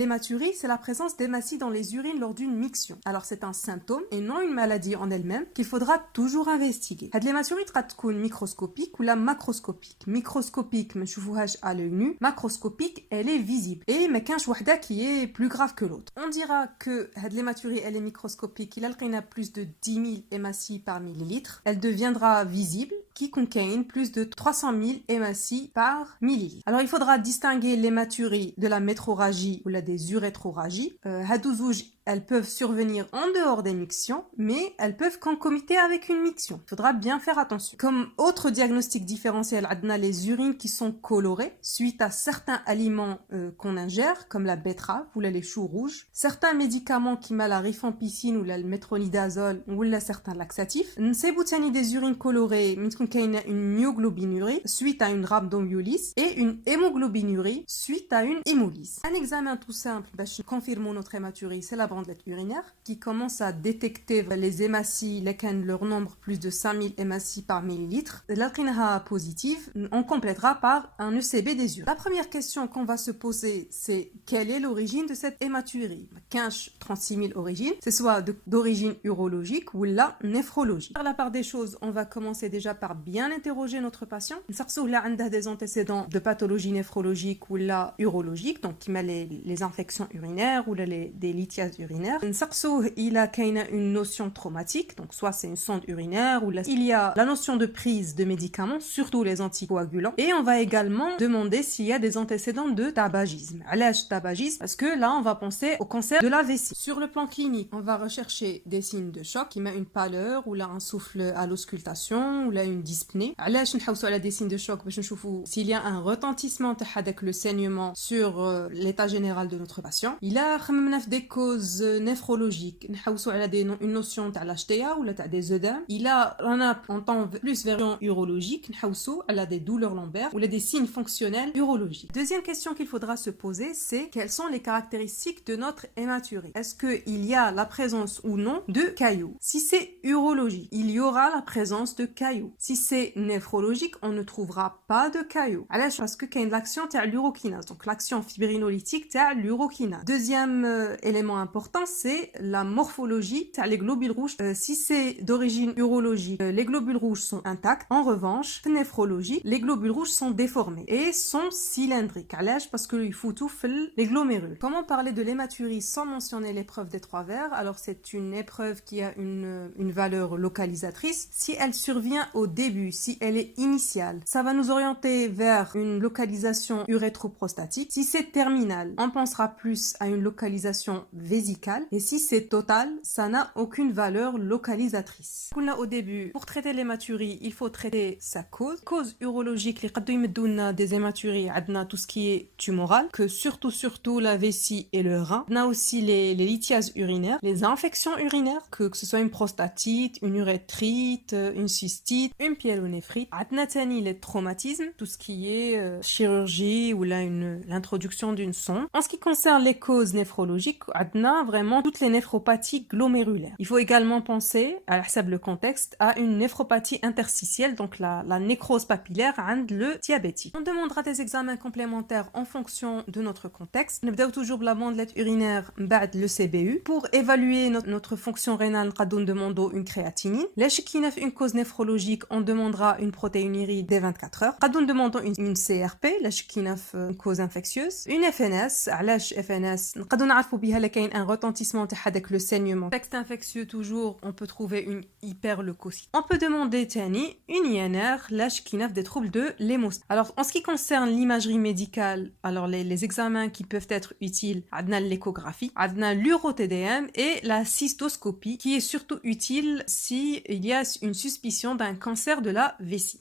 L'hématurie, c'est la présence d'hématies dans les urines lors d'une miction. Alors c'est un symptôme et non une maladie en elle-même qu'il faudra toujours investiguer. Cette hématurie تقدر تكون microscopique ou la macroscopique. Microscopique, ما نشوفوهاش à l'œil nu. Macroscopique, elle est visible. Et ما كانش وحده qui est plus grave que l'autre. On dira que cette hématurie, elle est microscopique. Il a plus de 10 000 hématies par millilitre. Elle deviendra visible qui contient plus de 300 000 hématies par millilitre. Alors il faudra distinguer l'hématurie de la métroragie ou la des urétroragies. Elles peuvent survenir en dehors des mictions, mais elles peuvent concomiter avec une miction. Il faudra bien faire attention. Comme autre diagnostic différentiel, on a les urines qui sont colorées suite à certains aliments qu'on ingère, comme la betterave ou les choux rouges, certains médicaments qui mettent la rifampicine ou le métronidazole ou certains laxatifs. Nous des urines colorées, une myoglobinurie suite à une rhabdomyolyse et une hémoglobinurie suite à une hémolyse. Un examen tout simple, pour confirmer notre hématurie, c'est la bandelette urinaire qui commence à détecter les hématies, leur nombre plus de 5000 hématies par millilitre. L'alquinha positive, on complétera par un ECB des urines. La première question qu'on va se poser, c'est quelle est l'origine de cette hématurie? 36 000 origines, c'est soit d'origine urologique ou la néphrologique. Par la part des choses, on va commencer déjà par bien interroger notre patient. Il a des antécédents de pathologie néphrologique ou la urologique, donc qui met les infections urinaires ou des lithiases urinaires. Il a une notion traumatique, donc soit c'est une sonde urinaire ou il y a la notion de prise de médicaments, surtout les anticoagulants. Et on va également demander s'il y a des antécédents de tabagisme. Allège tabagisme, parce que là on va penser au cancer de la vessie. Sur le plan clinique, on va rechercher des signes de choc, qui met une pâleur ou là un souffle à l'auscultation ou là une dyspnée. علاش نحوسوا على des signes de choc باش نشوفوا s'il y a un retentissement avec le saignement sur l'état général de notre patient. Il a des causes néphrologiques, نحوسوا على une notion تاع l'HTA ou تاع des œdèmes. On tend plus vers une urologique, نحوسوا على des douleurs lombaires ou des signes fonctionnels urologiques. Deuxième question qu'il faudra se poser, c'est quelles sont les caractéristiques de notre hématurie? Est-ce qu'il y a la présence ou non de cailloux? Si c'est urologique, il y aura la présence de cailloux. Si c'est néphrologique, on ne trouvera pas de cailloux. Parce que il y a l'action de l'urokinase, donc l'action fibrinolytique de l'urokinase. Deuxième élément important, c'est la morphologie des globules rouges. Si c'est d'origine urologique, les globules rouges sont intacts. En revanche, néphrologie, les globules rouges sont déformés et sont cylindriques. Parce que il faut tout les glomérules. Comment parler de l'hématurie sans mentionner l'épreuve des 3 vers? Alors c'est une épreuve qui a une valeur localisatrice. Si elle survient au début, si elle est initiale, ça va nous orienter vers une localisation urétroprostatique. Si c'est terminal, on pensera plus à une localisation vésicale. Et si c'est total, ça n'a aucune valeur localisatrice. Au début, pour traiter l'hématurie, il faut traiter sa cause. Cause urologique, des hématuries, tout ce qui est tumoral, que surtout la vessie et le rein. On a aussi les lithiases urinaires, les infections urinaires, que ce soit une prostatite, une urétrite, une cystite, une pyélonéphrite. On a les traumatismes, tout ce qui est chirurgie ou l'introduction d'une sonde. En ce qui concerne les causes néphrologiques, on a vraiment toutes les néphropathies glomérulaires. Il faut également penser, à le contexte, à une néphropathie interstitielle, donc la nécrose papillaire, le diabétique. On demandera des examens complémentaires en fonction de notre contexte. On va toujours la bandelette urinaire, le CBU. Pour évaluer notre fonction rénale, on demandera une créatinine. Qui a une cause néphrologique, on demandera une protéinurie dès 24 heures. On demandera une CRP, qui a une cause infectieuse. Une FNS, FNS, on a un retentissement avec le saignement. Texte infectieux toujours, on peut trouver une hyperleucocyte. On peut demander une INR, qui a des troubles de l'hémostasie. Alors en ce qui concerne l'imagerie médicale, alors les examens qui peuvent être utiles, on a l'échographie, on a l'uro-TDM et la cystoscopie qui est surtout utile si il y a une suspicion d'un cancer de la vessie.